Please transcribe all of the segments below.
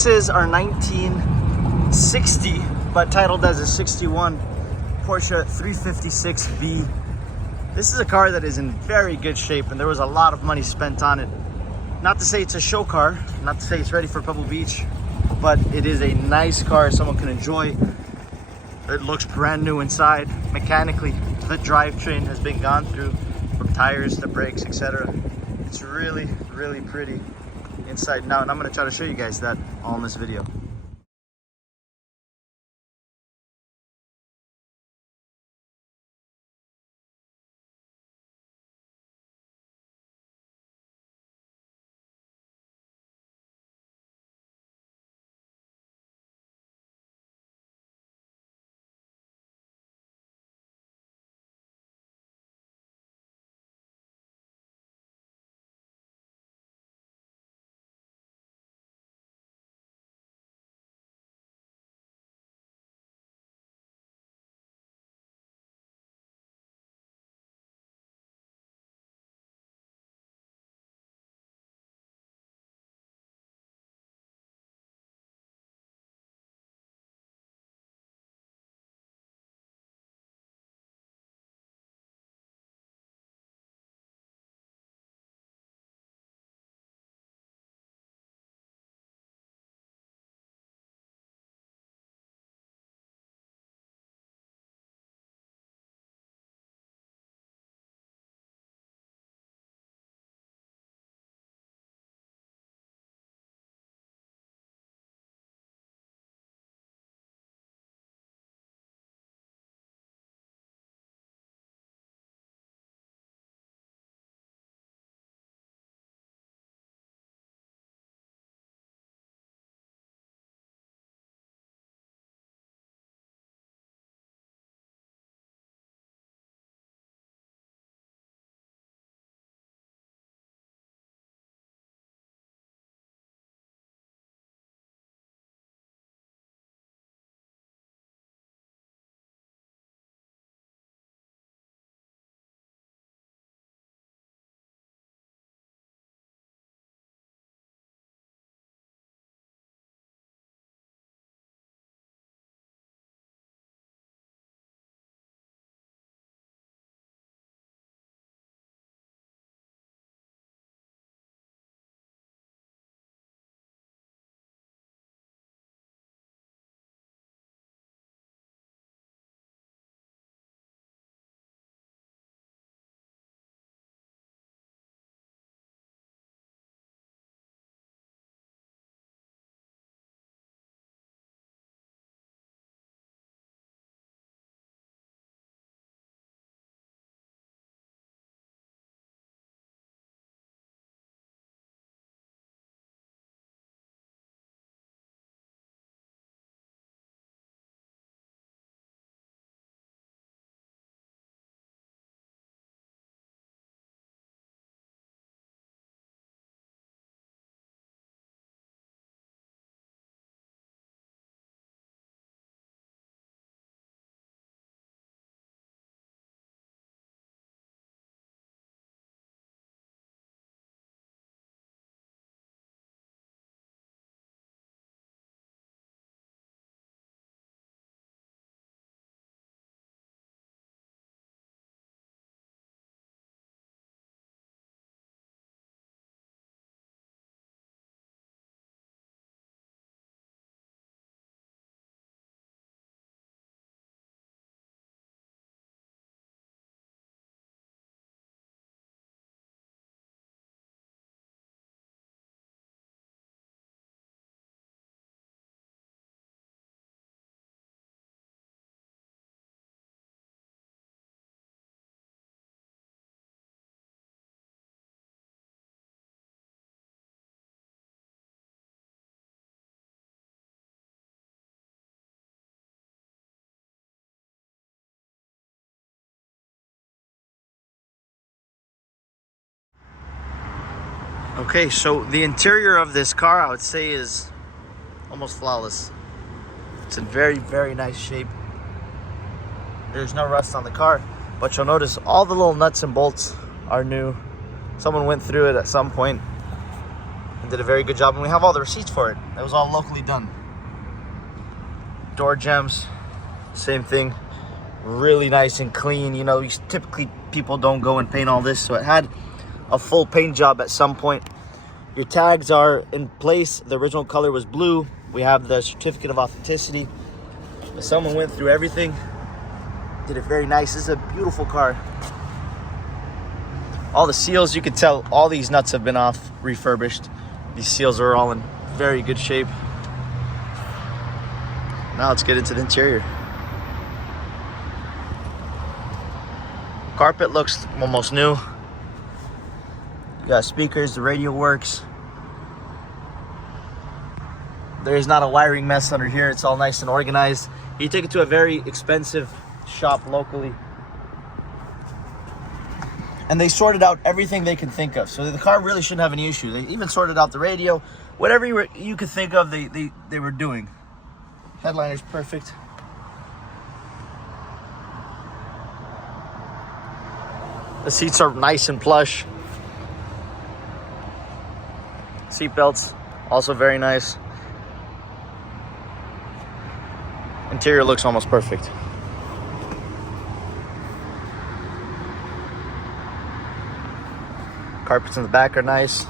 this is our 1960, but titled as a 61 Porsche 356V. This is a car that is in very good shape, and there was a lot of money spent on it. Not to say it's a show car, not to say it's ready for Pebble Beach, but it is a nice car someone can enjoy. It looks brand new inside. Mechanically, the drivetrain has been gone through, from tires to brakes, etc. It's really, really pretty inside now, and I'm gonna try to show you guys that all in this video. Okay, so the interior of this car, I would say, is almost flawless. It's in very, very nice shape. There's no rust on the car, but you'll notice all the little nuts and bolts are new. Someone went through it at some point. Did a very good job, and we have all the receipts for it. It was all locally done. Door gems, same thing. Really nice and clean. You know, typically people don't go and paint all this, so it had a full paint job at some point. Your tags are in place. The original color was blue. We have the certificate of authenticity. Someone went through everything, did it very nice. This is a beautiful car. All the seals, you could tell all these nuts have been off, refurbished. These seals are all in very good shape. Now let's get into the interior. Carpet looks almost new. You got speakers, the radio works. There's not a wiring mess under here. It's all nice and organized. You take it to a very expensive shop locally, and they sorted out everything they can think of. So the car really shouldn't have any issue. They even sorted out the radio. Whatever you could think of, they were doing. Headliner's perfect. The seats are nice and plush. Seat belts, also very nice. Interior looks almost perfect. Carpets in the back are nice.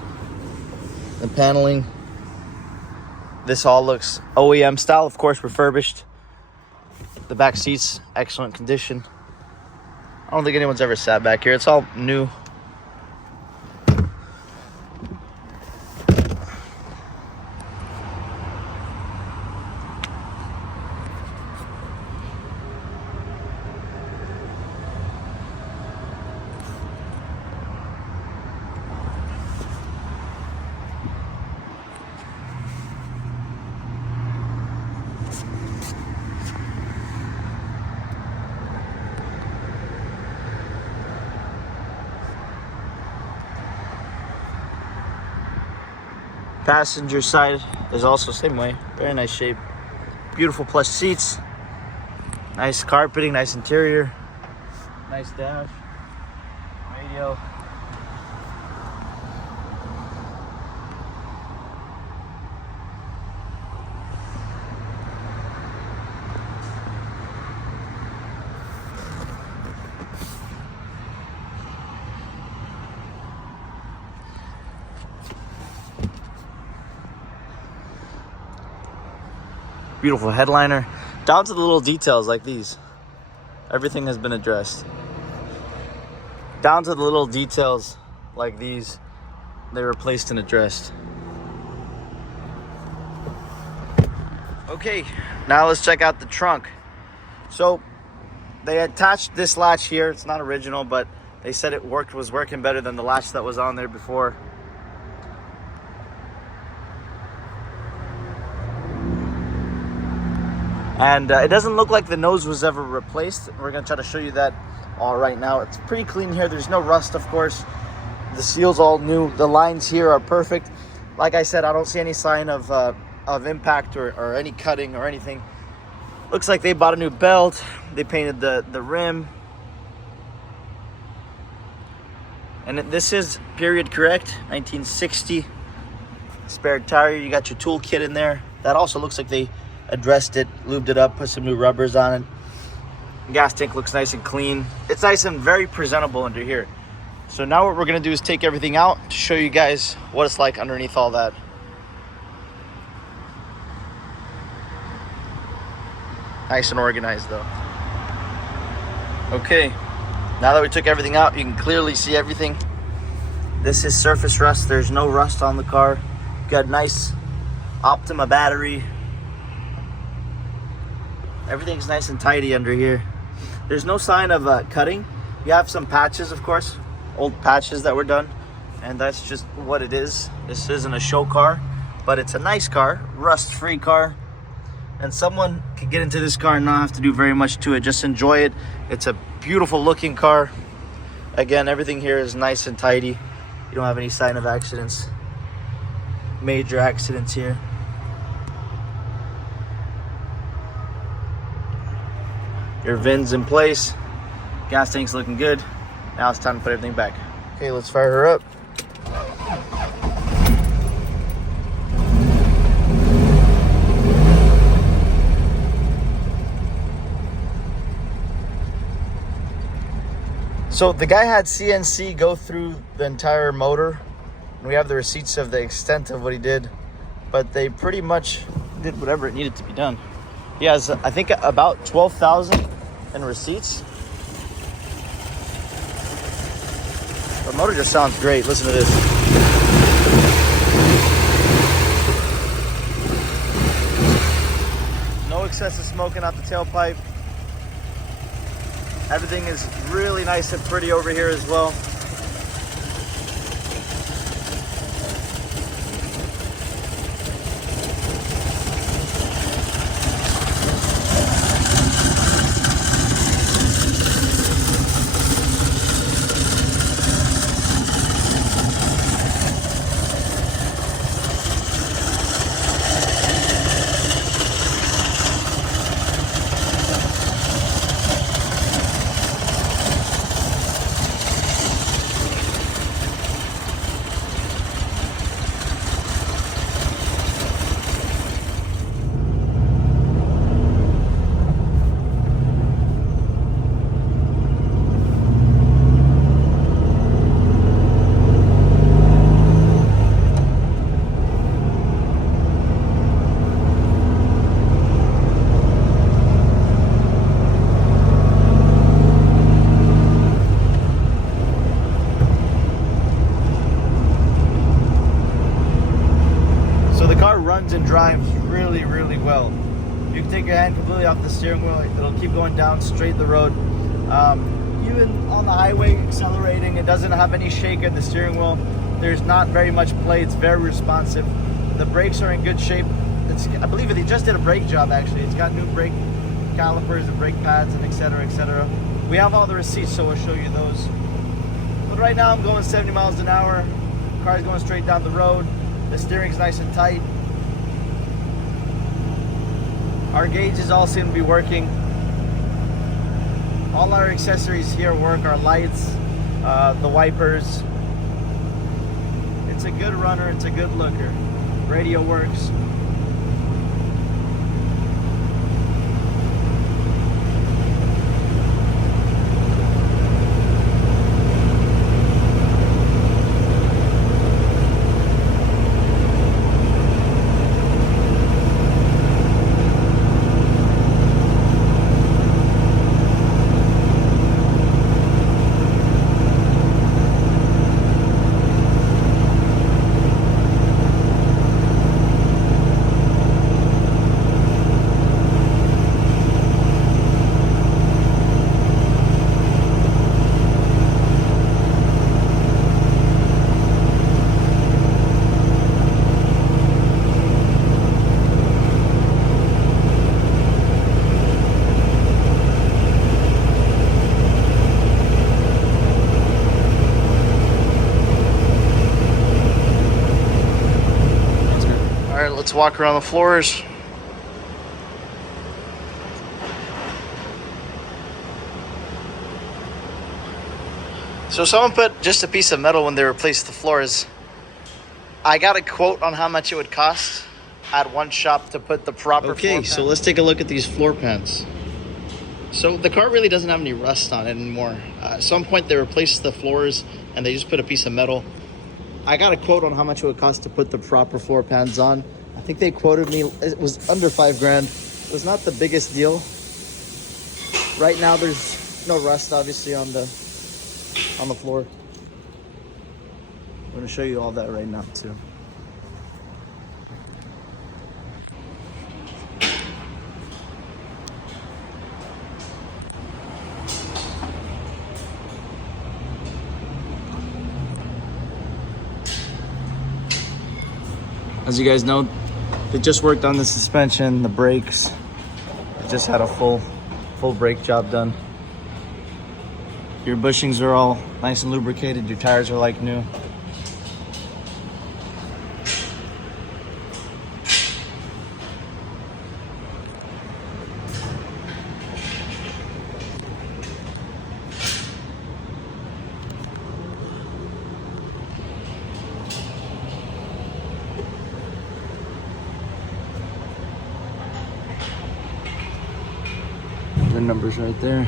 The paneling. This all looks OEM style, of course, refurbished. The back seats, excellent condition. I don't think anyone's ever sat back here. It's all new. Passenger side is also same way. Very nice shape. Beautiful plush seats. Nice carpeting, nice interior. Nice dash. Radio. Beautiful headliner, down to the little details like these. Everything has been addressed. Down to the little details like these, they were replaced and addressed. Okay, now let's check out the trunk. So they attached this latch here. It's not original, but they said it was working better than the latch that was on there before. And it doesn't look like the nose was ever replaced. We're gonna try to show you that all right now. It's pretty clean here. There's no rust, of course. The seal's all new. The lines here are perfect. Like I said, I don't see any sign of impact or any cutting or anything. Looks like they bought a new belt. They painted the rim. And this is period correct, 1960. Spare tire, you got your tool kit in there. That also looks like they addressed it, lubed it up, put some new rubbers on it. Gas tank looks nice and clean. It's nice and very presentable under here. So now what we're gonna do is take everything out to show you guys what it's like underneath all that. Nice and organized though. Okay, now that we took everything out, you can clearly see everything. This is surface rust. There's no rust on the car. Got nice Optima battery. Everything's nice and tidy under here. There's no sign of cutting. You have some patches, of course, old patches that were done, and that's just what it is. This isn't a show car, but it's a nice car, rust-free car, and someone can get into this car and not have to do very much to it. Just enjoy it. It's a beautiful looking car. Again, everything here is nice and tidy. You don't have any sign of accidents, major accidents here. Your VIN's in place. Gas tank's looking good. Now it's time to put everything back. Okay, let's fire her up. So the guy had C&C go through the entire motor, and we have the receipts of the extent of what he did, but they pretty much did whatever it needed to be done. He has, I think, about 12,000 in receipts. The motor just sounds great. Listen to this. No excessive smoking out the tailpipe. Everything is really nice and pretty over here as well. And drives really, really well. You can take your hand completely off the steering wheel, it'll keep going down straight the road. Even on the highway accelerating, it doesn't have any shake at the steering wheel. There's not very much play, it's very responsive. The brakes are in good shape. I believe he just did a brake job actually. It's got new brake calipers and brake pads and etc, etc. We have all the receipts, so we'll show you those. But right now I'm going 70 miles an hour. Car's going straight down the road. The steering's nice and tight. Our gauges all seem to be working. All our accessories here work, our lights, the wipers. It's a good runner, it's a good looker. Radio works. Let's walk around the floors. So someone put just a piece of metal when they replaced the floors. I got a quote on how much it would cost at one shop to put the proper floor pan. So let's take a look at these floor pans. So the car really doesn't have any rust on it anymore. At some point they replaced the floors and they just put a piece of metal. I got a quote on how much it would cost to put the proper floor pans on. I think they quoted me, it was under $5 grand. It was not the biggest deal. Right now there's no rust obviously on the floor. I'm gonna show you all that right now too. As you guys know, they just worked on the suspension, the brakes. They just had a full brake job done. Your bushings are all nice and lubricated. Your tires are like new. The numbers right there.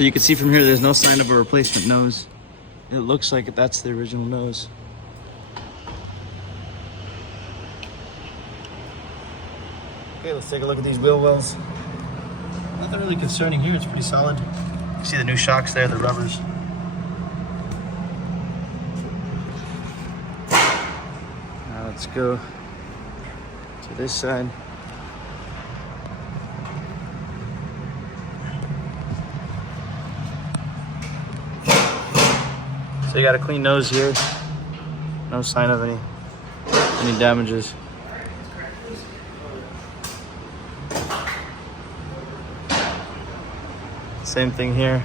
So you can see from here, there's no sign of a replacement nose. It looks like that's the original nose. Okay, let's take a look at these wheel wells. Nothing really concerning here, it's pretty solid. You see the new shocks there, the rubbers. Now let's go to this side. So you got a clean nose here. No sign of any damages. Same thing here.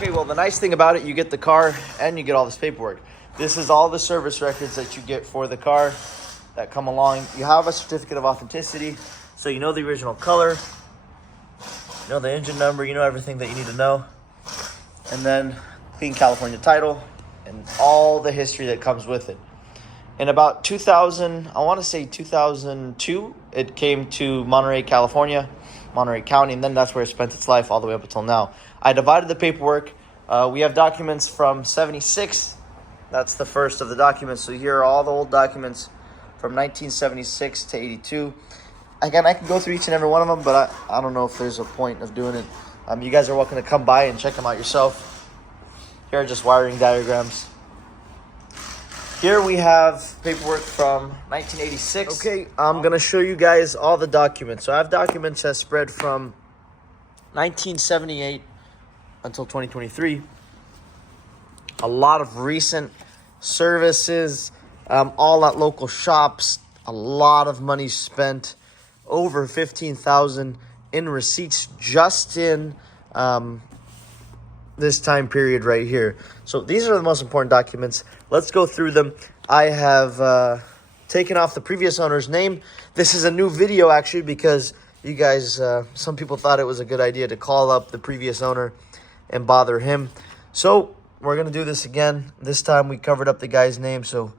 Okay, well, the nice thing about it, you get the car and you get all this paperwork. This is all the service records that you get for the car that come along. You have a certificate of authenticity, so you know the original color, you know the engine number, you know everything that you need to know. And then clean California title and all the history that comes with it. In about 2000, I want to say 2002, it came to Monterey, California, Monterey County, and then that's where it spent its life all the way up until now. I divided the paperwork. We have documents from 76. That's the first of the documents. So here are all the old documents from 1976 to 82. Again, I can go through each and every one of them, but I don't know if there's a point of doing it. You guys are welcome to come by and check them out yourself. Here are just wiring diagrams. Here we have paperwork from 1986. Okay, I'm going to show you guys all the documents. So I have documents that spread from 1978 until 2023. A lot of recent services, all at local shops. A lot of money spent, over $15,000 in receipts just in this time period right here. So these are the most important documents. Let's go through them. I have taken off the previous owner's name. This is a new video actually because you guys, some people thought it was a good idea to call up the previous owner and bother him. So we're going to do this again. This time we covered up the guy's name so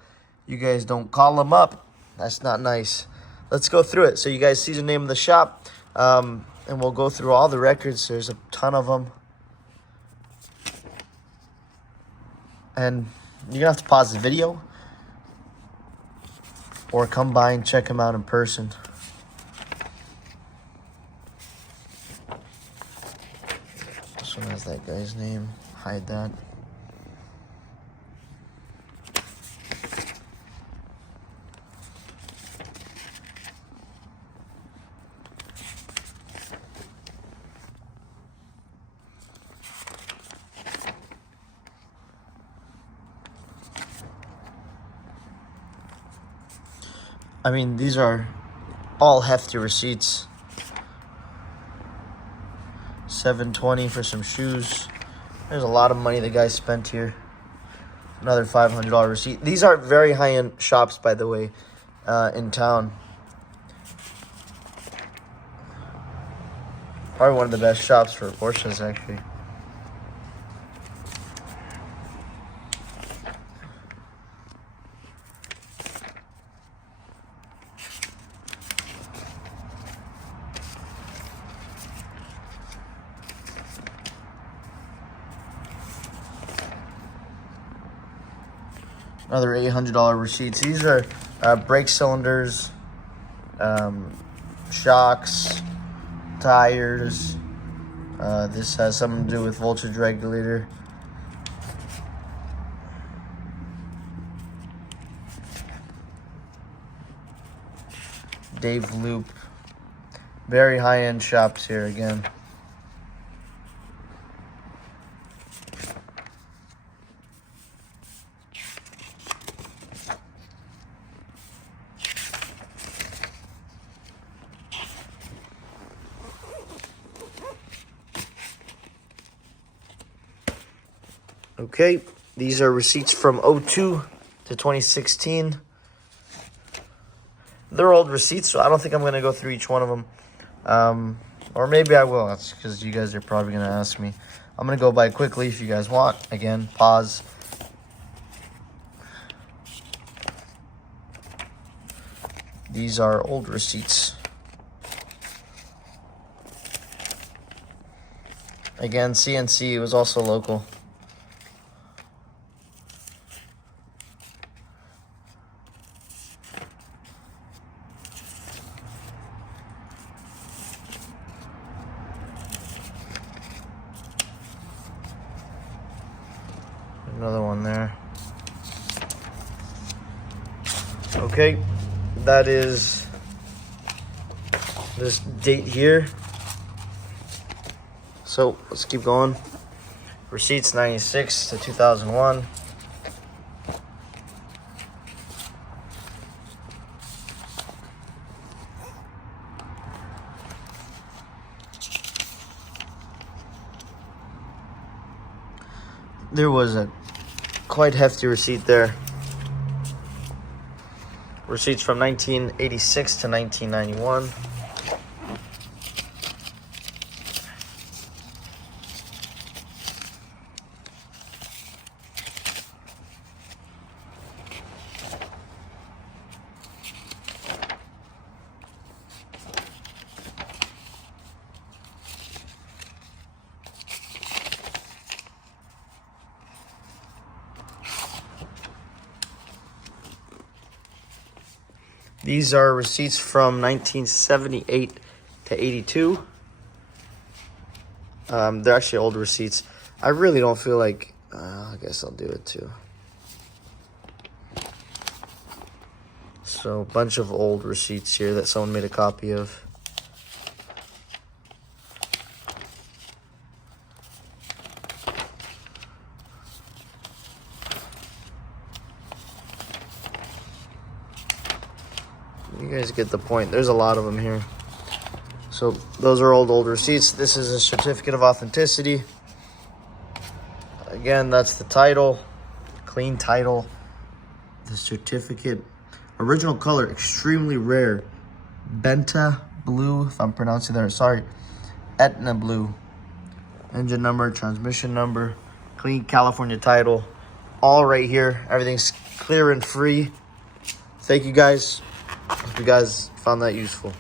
you guys don't call him up. That's not nice. Let's go through it. So you guys see the name of the shop, and we'll go through all the records. There's a ton of them. And you're going to have to pause the video or come by and check him out in person. This one has that guy's name. Hide that. I mean, these are all hefty receipts. $720 for some shoes. There's a lot of money the guy spent here. Another $500 receipt. These are very high-end shops, by the way, in town. Probably one of the best shops for Porsches, actually. Another $800 receipts. These are brake cylinders, shocks, tires. This has something to do with voltage regulator. Dave Loop. Very high-end shops here again. Okay, these are receipts from 02 to 2016. They're old receipts, so I don't think I'm going to go through each one of them. Or maybe I will. That's because you guys are probably going to ask me. I'm going to go by quickly if you guys want. Again, pause. These are old receipts. Again, C&C was also local. Another one there. Okay, that is this date here. So let's keep going. Receipts 96 to 2001. There was a quite hefty receipt there. Receipts from 1986 to 1991. These are receipts from 1978 to 82. They're actually old receipts. I really don't feel like, I guess I'll do it too. So a bunch of old receipts here that someone made a copy of. You guys get the point. There's a lot of them here. So those are old receipts. This is a certificate of authenticity. Again, that's the title. Clean title. The certificate. Original color, extremely rare. Benta Blue, if I'm pronouncing that. Sorry. Aetna Blue. Engine number, transmission number. Clean California title. All right here. Everything's clear and free. Thank you guys. Hope you guys found that useful.